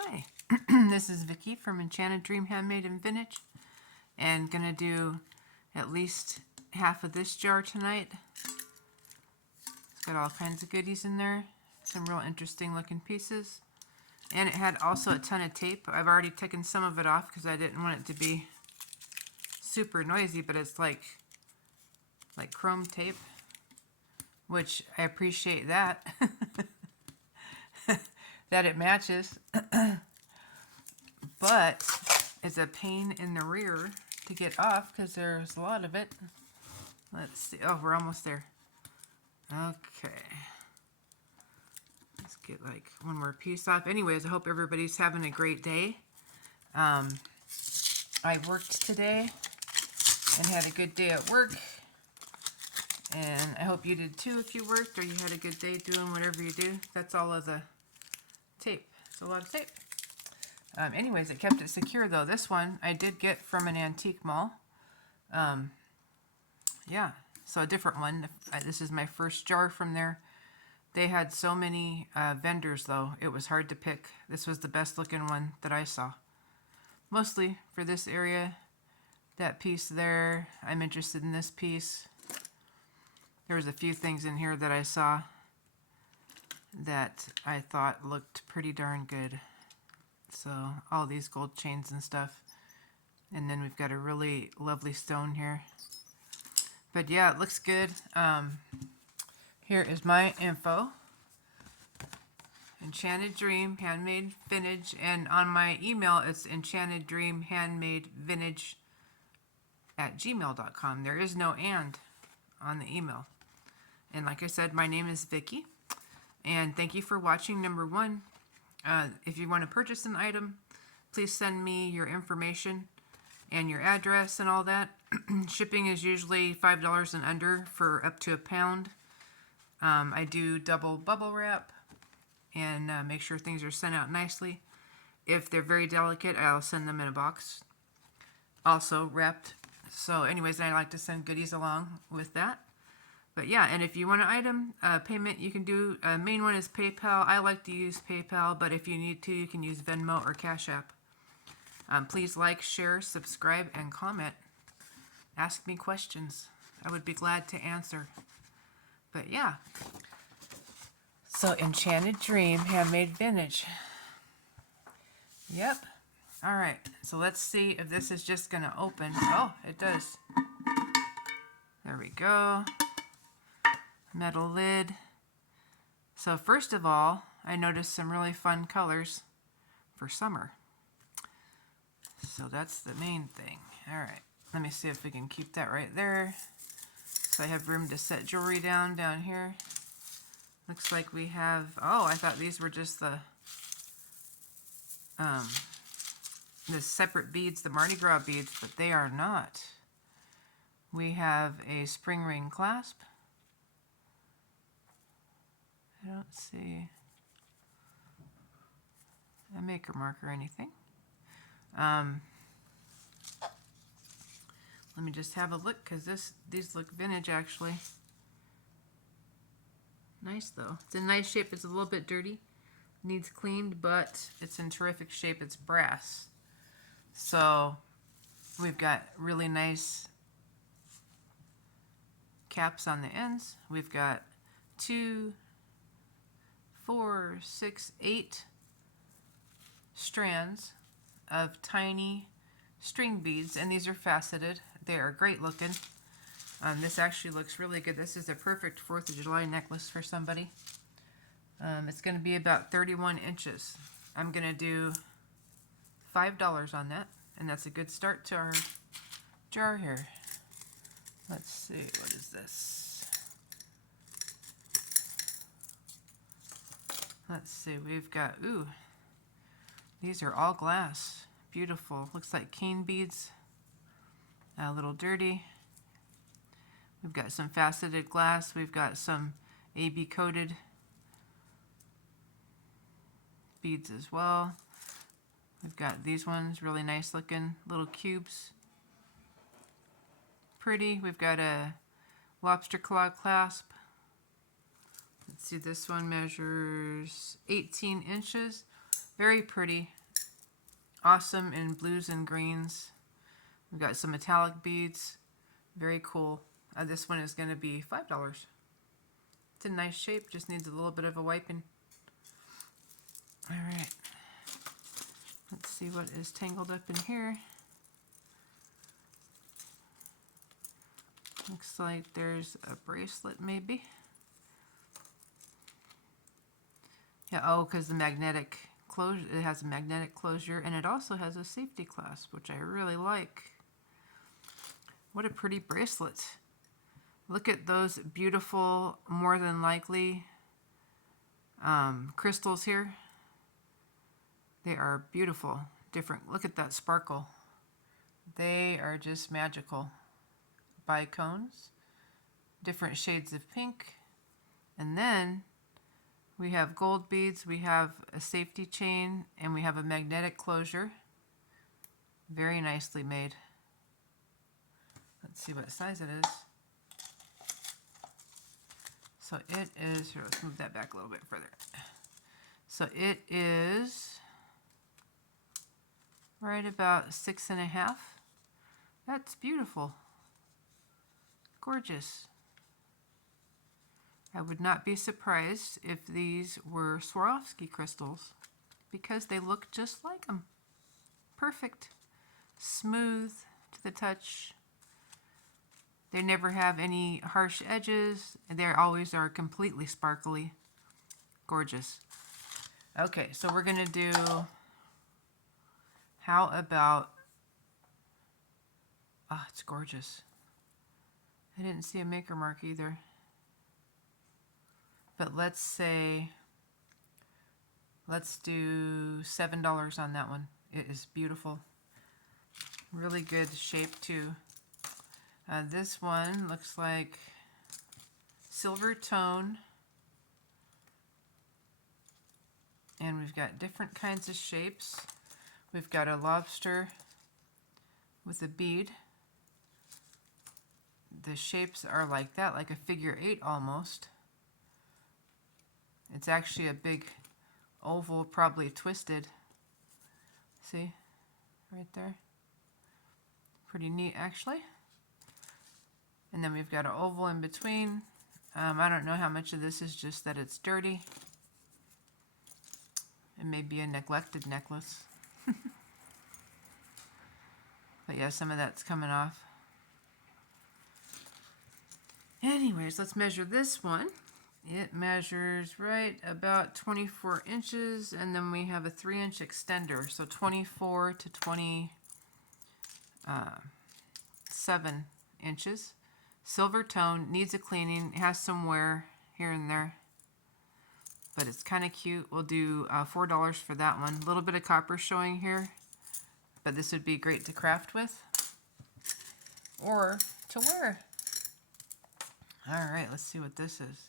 Hi, this is Vicky from Enchanted Dream Handmade and Vintage, and gonna do at least half of this jar tonight. It's got all kinds of goodies in there, some real interesting looking pieces, and it had also a ton of tape. I've already taken some of it off because I didn't want it to be super noisy, but it's like chrome tape, which I appreciate that. That it matches. But it's a pain in the rear to get off because there's a lot of it. Let's see. Oh, we're almost there. Okay. Let's get like one more piece off. Anyways, I hope everybody's having a great day. I worked today and had a good day at work. And I hope you did too if you worked or you had a good day doing whatever you do. That's all of the tape. It's a lot of tape. Anyways, it kept it secure though. This one I did get from an antique mall. Yeah, so a different one. This is my first jar from there. They had so many vendors though, it was hard to pick. This was the best looking one that I saw. Mostly for this area. That piece there, I'm interested in this piece. There was a few things in here that I saw that I thought looked pretty darn good. So all these gold chains and stuff. And then we've got a really lovely stone here. But yeah, it looks good. Here is my info. Enchanted Dream Handmade Vintage. And on my email, it's enchanteddreamhandmadevintage@gmail.com. There is no and on the email. And like I said, my name is Vicky. And thank you for watching number 1. If you want to purchase an item, please send me your information and your address and all that. Shipping is usually $5 and under for up to £1. I do double bubble wrap and make sure things are sent out nicely. If they're very delicate, I'll send them in a box, also wrapped. So anyways, I like to send goodies along with that. But yeah, and if you want an item, payment you can do, main one is PayPal. I like to use PayPal, but if you need to, you can use Venmo or Cash App. Please like, share, subscribe, and comment. Ask me questions. I would be glad to answer. But yeah. So Enchanted Dream Handmade Vintage. Yep. All right. So let's see if this is just going to open. Oh, it does. There we go. Metal lid. So first of all, I noticed some really fun colors for summer. So that's the main thing. All right, let me see if we can keep that right there. So I have room to set jewelry down here. Looks like we have, oh, I thought these were just the separate beads, the Mardi Gras beads, but they are not. We have a spring ring clasp. I don't see a maker mark or anything. Let me just have a look because these look vintage actually. Nice though. It's a nice shape. It's a little bit dirty. Needs cleaned, but it's in terrific shape. It's brass. So we've got really nice caps on the ends. We've got 2, 4, 6, 8 strands of tiny string beads, and these are faceted. They are great looking. This actually looks really good. This is a perfect 4th of July necklace for somebody. It's going to be about 31 inches. I'm going to do $5 on that, and that's a good start to our jar here. Let's see, what is this? Let's see, we've got, ooh, these are all glass. Beautiful. Looks like cane beads. A little dirty. We've got some faceted glass. We've got some AB coated beads as well. We've got these ones, really nice looking little cubes. Pretty. We've got a lobster claw clasp. Let's see, this one measures 18 inches. Very pretty. Awesome in blues and greens. We've got some metallic beads. Very cool. This one is going to be $5. It's a nice shape, just needs a little bit of a wiping. All right. Let's see what is tangled up in here. Looks like there's a bracelet maybe. Yeah, oh, because the magnetic closure, it has a magnetic closure, and it also has a safety clasp, which I really like. What a pretty bracelet. Look at those beautiful, more than likely, crystals here. They are beautiful, different. Look at that sparkle. They are just magical. Bicones, different shades of pink, and then we have gold beads, we have a safety chain, and we have a magnetic closure. Very nicely made. Let's see what size it is. So it is, here, let's move that back a little bit further. So it is right about 6.5. That's beautiful. Gorgeous. I would not be surprised if these were Swarovski crystals because they look just like them. Perfect. Smooth to the touch. They never have any harsh edges. They always are completely sparkly. Gorgeous. Okay, so we're going to do, how about, oh, it's gorgeous. I didn't see a maker mark either. But let's say, let's do $7 on that one. It is beautiful. Really good shape too. This one looks like silver tone. And we've got different kinds of shapes. We've got a lobster with a bead. The shapes are like that, like a figure 8 almost. It's actually a big oval, probably twisted. See? Right there. Pretty neat, actually. And then we've got an oval in between. I don't know how much of this is just that it's dirty. It may be a neglected necklace. But yeah, some of that's coming off. Anyways, let's measure this one. It measures right about 24 inches, and then we have a 3-inch extender, so 24 to 27 inches. Silver tone, needs a cleaning, has some wear here and there, but it's kind of cute. We'll do $4 for that one. A little bit of copper showing here, but this would be great to craft with or to wear. All right, let's see what this is.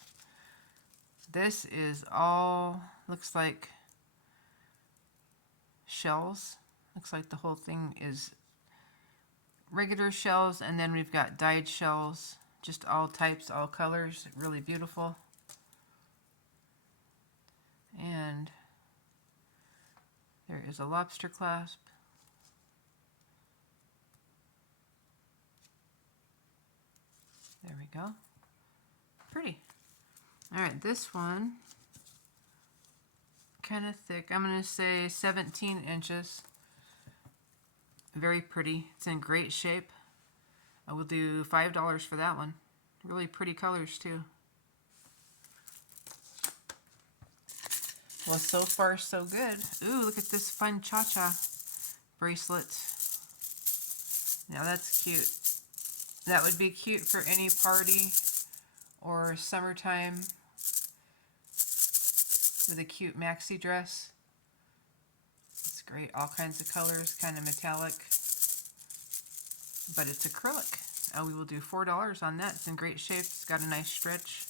This is all, looks like shells. Looks like the whole thing is regular shells, and then we've got dyed shells, just all types, all colors, really beautiful. And there is a lobster clasp. There we go. Pretty. All right, this one, kind of thick. I'm going to say 17 inches. Very pretty. It's in great shape. I will do $5 for that one. Really pretty colors too. Well, so far so good. Ooh, look at this fun cha-cha bracelet. Now that's cute. That would be cute for any party or summertime with a cute maxi dress. It's great, all kinds of colors, kind of metallic, but it's acrylic. We will do $4 on that. It's in great shape. It's got a nice stretch.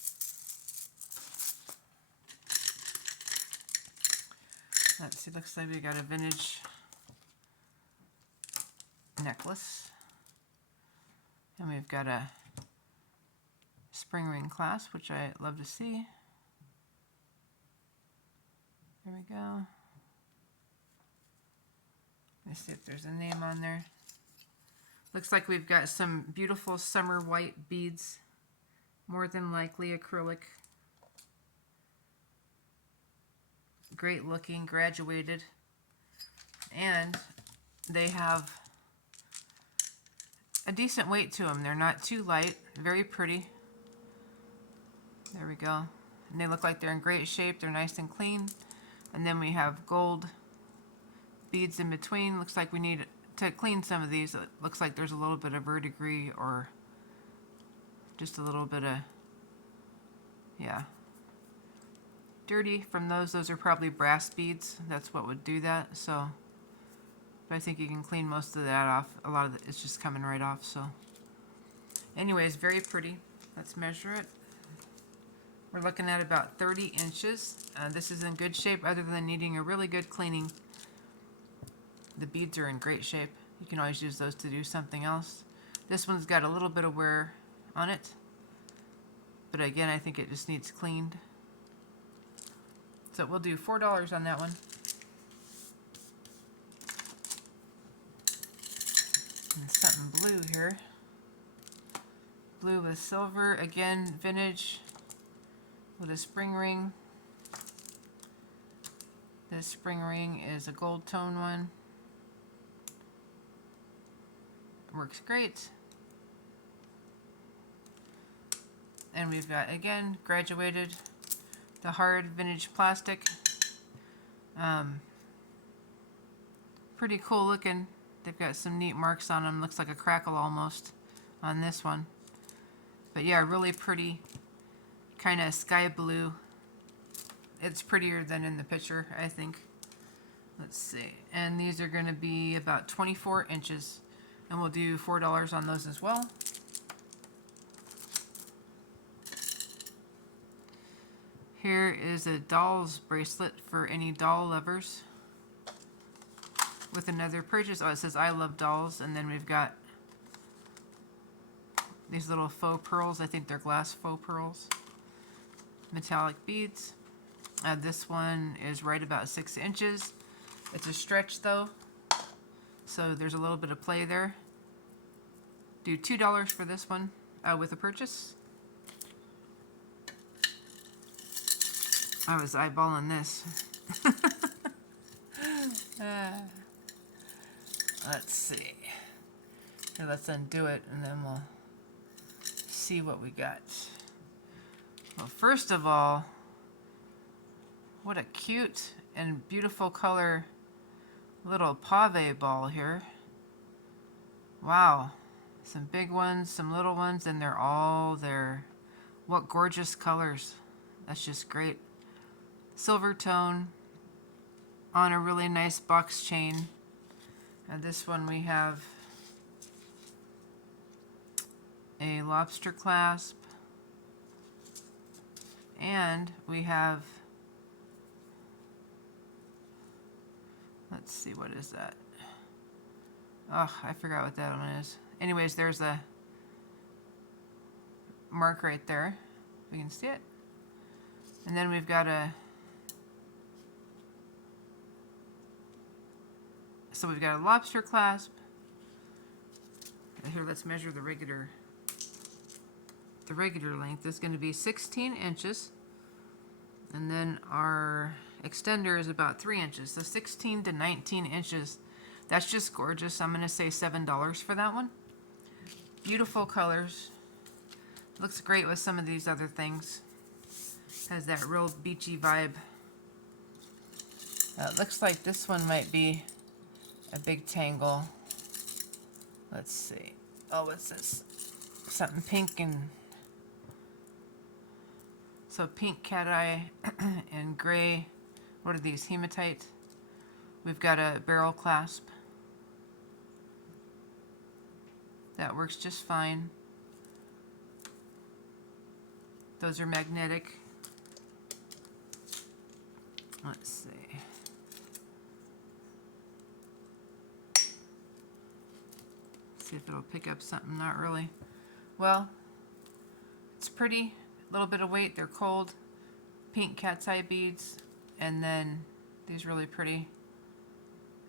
Let's see, looks like we got a vintage necklace. And we've got a spring ring clasp, which I love to see. There we go. Let's see if there's a name on there. Looks like we've got some beautiful summer white beads, more than likely acrylic. Great looking, graduated. And they have a decent weight to them. They're not too light, very pretty. There we go. And they look like they're in great shape. They're nice and clean. And then we have gold beads in between. Looks like we need to clean some of these. It looks like there's a little bit of verdigris or just a little bit of, yeah, dirty from those. Those are probably brass beads. That's what would do that. So, but I think you can clean most of that off. A lot of it's just coming right off. So, anyways, very pretty. Let's measure it. We're looking at about 30 inches. This is in good shape other than needing a really good cleaning. The beads are in great shape. You can always use those to do something else. This one's got a little bit of wear on it. But again, I think it just needs cleaned. So we'll do $4 on that one. And something blue here. Blue with silver. Again, vintage with a spring ring. This spring ring is a gold tone one. Works great. And we've got, again, graduated, the hard vintage plastic. Pretty cool looking. They've got some neat marks on them. Looks like a crackle almost on this one. But yeah, really pretty, kind of sky blue. It's prettier than in the picture, I think. Let's see. And these are going to be about 24 inches. And we'll do $4 on those as well. Here is a doll's bracelet for any doll lovers. With another purchase. Oh, it says I love dolls. And then we've got these little faux pearls. I think they're glass faux pearls. Metallic beads. This one is right about 6 inches. It's a stretch though. So there's a little bit of play there. Do $2 for this one with a purchase. I was eyeballing this. Let's see. Here, let's undo it and then we'll see what we got. Well, first of all, what a cute and beautiful color little pave ball here. Wow. Some big ones, some little ones, and they're all there. What gorgeous colors. That's just great. Silver tone on a really nice box chain. And this one we have a lobster clasp. And we have, let's see, what is that? Oh, I forgot what that one is. Anyways, there's a mark right there. We can see it. And then we've got a, so we've got a lobster clasp. And here, let's measure the regular length is going to be 16 inches. And then our extender is about 3 inches. So 16 to 19 inches. That's just gorgeous. I'm going to say $7 for that one. Beautiful colors. Looks great with some of these other things. Has that real beachy vibe. It looks like this one might be a big tangle. Let's see. Oh, what's this? Something pink and... So pink cat eye and gray. What are these? Hematite. We've got a barrel clasp. That works just fine. Those are magnetic. Let's see. See if it'll pick up something. Not really. Well, it's pretty. A little bit of weight. They're cold. Pink cat's eye beads. And then these really pretty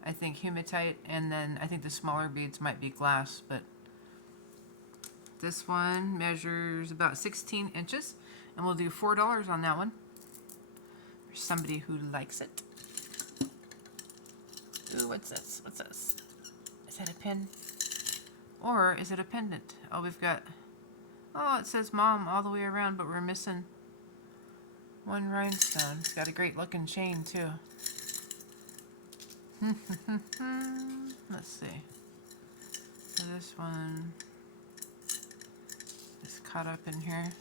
I think hematite, and then I think the smaller beads might be glass, but this one measures about 16 inches, and we'll do $4 on that one. There's somebody who likes it. Ooh, what's this? What's this? Is that a pin? Or is it a pendant? Oh, we've got... Oh, it says Mom all the way around, but we're missing one rhinestone. It's got a great looking chain, too. Let's see. So this one is caught up in here.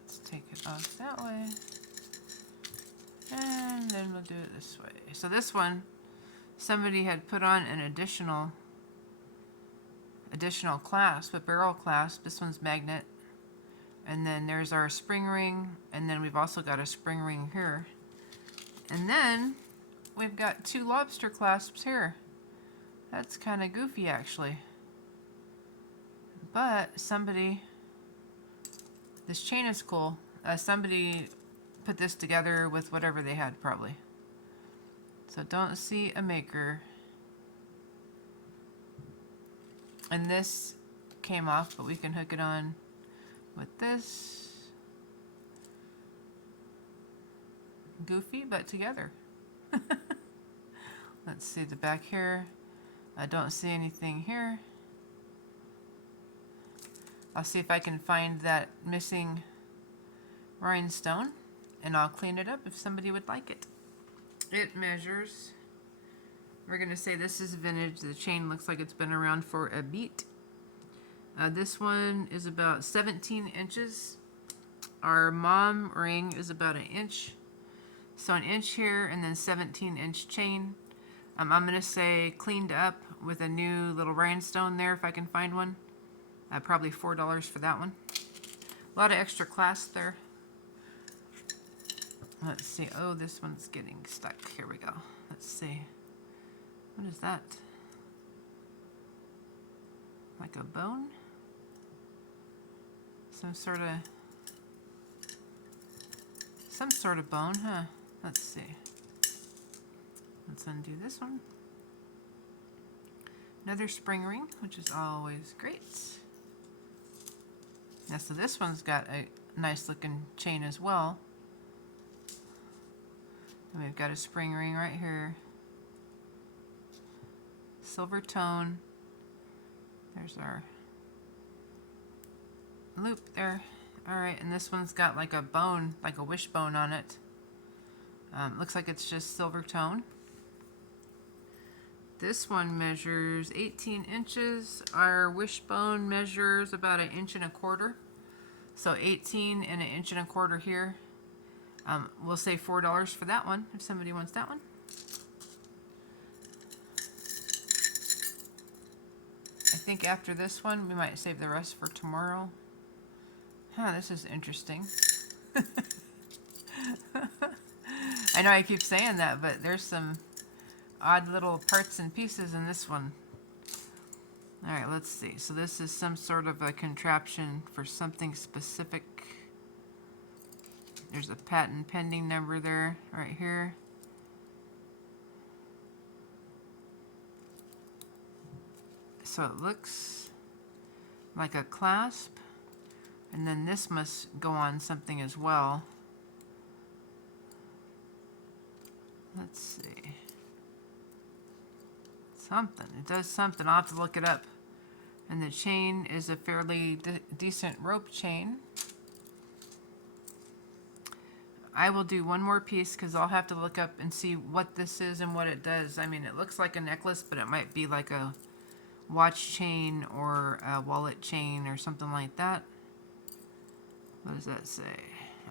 Let's take it off that way. And then we'll do it this way. So this one, somebody had put on an additional clasp, a barrel clasp. This one's magnet. And then there's our spring ring, and then we've also got a spring ring here. And then we've got 2 lobster clasps here. That's kind of goofy, actually. But somebody, this chain is cool. Somebody put this together with whatever they had, probably. So don't see a maker. And this came off, but we can hook it on with this. Goofy, but together. Let's see the back here. I don't see anything here. I'll see if I can find that missing rhinestone, and I'll clean it up if somebody would like it. It measures, we're going to say this is vintage. The chain looks like it's been around for a beat. This one is about 17 inches. Our mom ring is about 1 inch. So 1 inch here, and then 17-inch chain. I'm going to say cleaned up with a new little rhinestone there if I can find one. Probably $4 for that one. A lot of extra clasp there. Let's see. Oh, this one's getting stuck. Here we go. Let's see. What is that? Like a bone? Some sort of bone, huh? Let's see. Let's undo this one. Another spring ring, which is always great. Now, so this one's got a nice looking chain as well. And we've got a spring ring right here. Silver tone. There's our loop there. Alright, and this one's got like a bone, like a wishbone on it. Looks like it's just silver tone. This one measures 18 inches. Our wishbone measures about 1.25 inches. So 18 and 1.25 inches here. We'll say $4 for that one if somebody wants that one. I think after this one, we might save the rest for tomorrow. Huh, this is interesting. I know I keep saying that, but there's some odd little parts and pieces in this one. Alright, let's see. So this is some sort of a contraption for something specific. There's a patent pending number there, right here. So it looks like a clasp, and then this must go on something as well. Let's see. Something. It does something. I'll have to look it up. And the chain is a fairly decent rope chain. I will do one more piece because I'll have to look up and see what this is and what it does. I mean, it looks like a necklace, but it might be like a watch chain or a wallet chain or something like that. What does that say?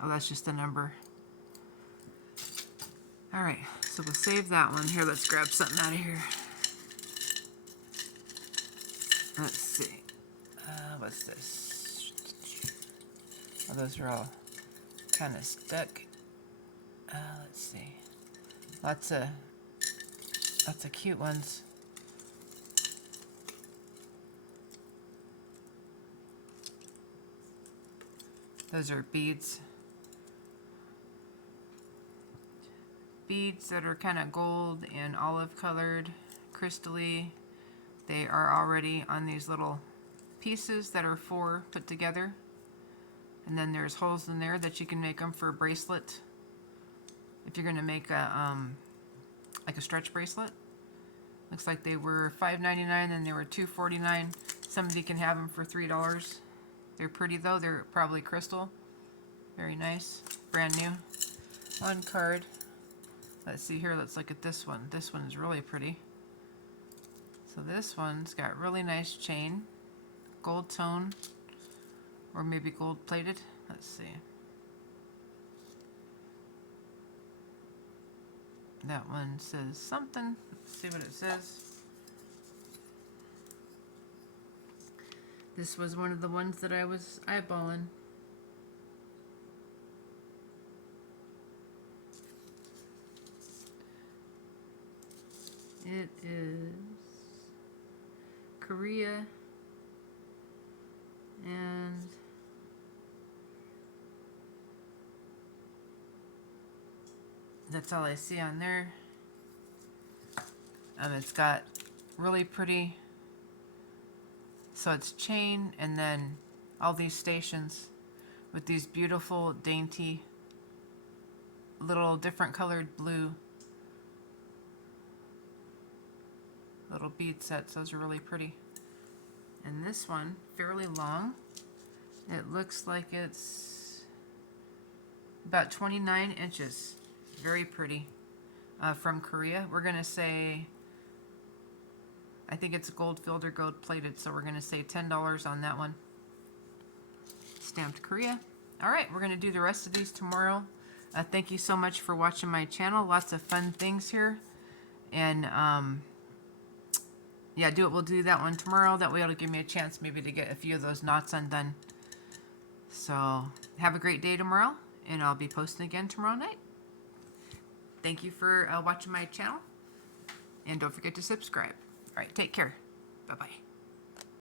Oh, that's just a number. All right, so we'll save that one. Here, let's grab something out of here. Let's see. What's this? Oh, those are all kind of stuck. Let's see. Lots of cute ones. Those are beads. beads that are kind of gold and olive colored, crystally. They are already on these little pieces that are 4 put together. And then there's holes in there that you can make them for a bracelet. If you're going to make a like a stretch bracelet. Looks like they were $5.99 and they were $2.49. Somebody can have them for $3. They're pretty though. They're probably crystal. Very nice. Brand new. One card. Let's see here. Let's look at this one. This one is really pretty. So this one's got really nice chain. Gold tone. Or maybe gold plated. Let's see. That one says something. Let's see what it says. This was one of the ones that I was eyeballing. It is Korea, and that's all I see on there. It's got really pretty, so it's chain and then all these stations with these beautiful dainty little different colored blue little bead sets. Those are really pretty. And this one, fairly long. It looks like it's about 29 inches. Very pretty. From Korea. We're going to say, I think it's gold filled or gold plated, so we're going to say $10 on that one. Stamped Korea. Alright, we're going to do the rest of these tomorrow. Thank you so much for watching my channel. Lots of fun things here. And yeah, we'll do that one tomorrow. That way it'll give me a chance maybe to get a few of those knots undone. So have a great day tomorrow, and I'll be posting again tomorrow night. Thank you for watching my channel, and don't forget to subscribe. All right, take care. Bye-bye.